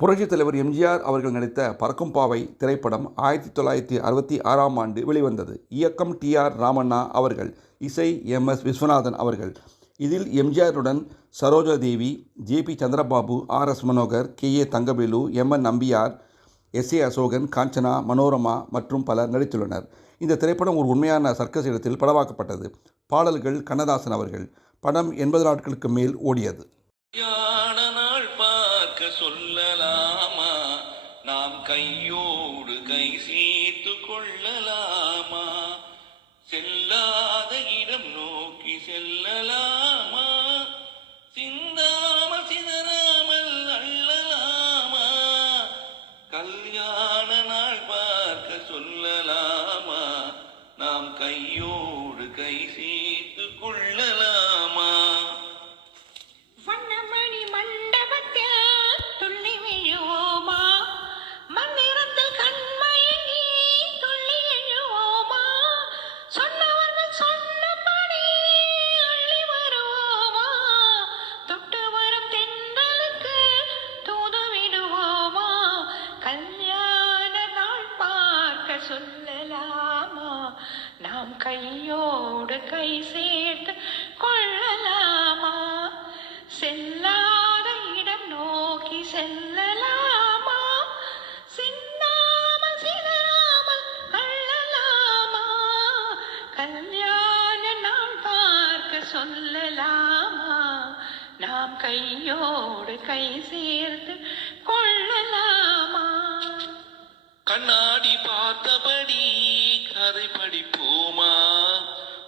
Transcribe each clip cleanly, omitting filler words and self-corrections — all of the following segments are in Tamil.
புரட்சித் தலைவர் எம்ஜிஆர் அவர்கள் நடித்த பறக்கும் பாவை திரைப்படம் 1966ஆம் ஆண்டு வெளிவந்தது. இயக்கம் டி.ஆர். ராமண்ணா அவர்கள், இசை எம்.எஸ். விஸ்வநாதன் அவர்கள். இதில் எம்ஜிஆருடன் Sarojadevi, J P. Chandrababu, R S. Manohar, K A. Thangavelu, M N. Nambiar, S A. Asokan, Kanchana, Manorama மற்றும் பலர் நடித்துள்ளனர். இந்த திரைப்படம் ஒரு உண்மையான சர்க்கஸ் இடத்தில் படமாக்கப்பட்டது. பாடல்கள் கண்ணதாசன் அவர்கள். படம் 80 நாட்களுக்கு மேல் ஓடியது. சொல்லலாமா, நாம் கையோடு கை சேர்த்து கொள்ளலாமா, செல்லாத இடம் நோக்கி செல்லலாமா, சிந்தாம சிதறாமல் அள்ளலாமா, கல்யாண நாள் பார்க்க சொல்லலாமா, நாம் கையோடு கை சேர்த்து கொள்ளலாமா. சொல்லலாமா, நாம் கையோடு கை சேர்த்து கொள்ளலாமா, செல்லாத இடம் நோக்கி செல்லலாமா, சிந்தாமல் சிதறாமல் அள்ளலாமா, கல்யாண நாள் பார்க்க சொல்லலாமா, நாம் கையோடு கை சேர்த்து கொள்ளலாமா. கண்ணாடி பார்த்தபடி கதை படிப்போமா,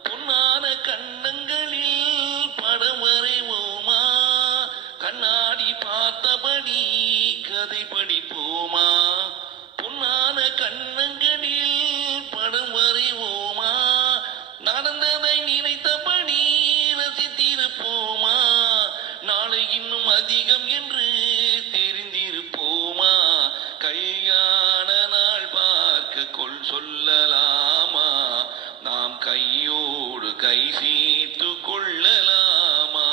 பொன்னான கண்ணங்களில் படம் வரைவோமா, கண்ணாடி பார்த்தபடி கதை படிப்போமா, பொன்னான கண்ணங்களில் படம் வரைவோமா, நடந்ததை நினைத்தபடி ரசித்திருப்போமா, நாளை இன்னும் அதிகம் என்று தெரிந்திருப்போமா, கல்யாண சொல்லலாமா, நாம் கையோடு கை சேர்த்து கொள்ளலாமா.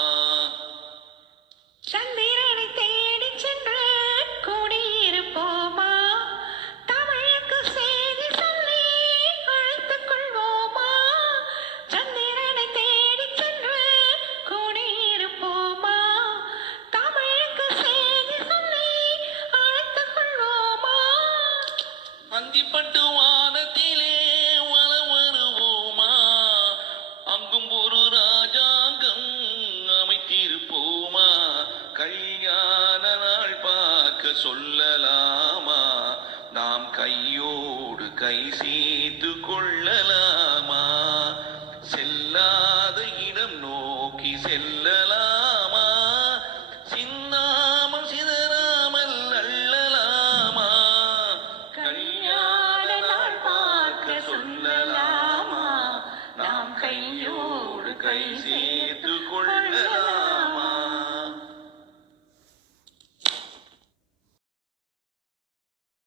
சந்திரனை தேடி சென்று கூடியிருப்போமா, தமிழுக்கு செய்தி சொல்லி அழைத்துக் கொள்வோமா, சந்திரனை தேடி சென்று கூடியிருப்போமா, தமிழுக்கு செய்தி சொல்லி அழைத்துக் கொள்வோமா, அந்திப்பட்டு வானத்திலே வலம் வருவோமா, அங்கும் ஒரு ராஜாங்கம் அமைத்திருப்போமா, கல்யாண நாள் பார்க்க சொல்லலாமா, நாம் கையோடு கை சேர்த்து கொள்ளலாமா, செல்லாத இடம் நோக்கி செல்லலாமா, சிந்தாமல் சிதறாமல் அள்ளலாமா, கல்யாண நாள் பார்க்க சொல்லலாமா, நாம் கையோடு கை சேர்த்து கொள்ளலாம்.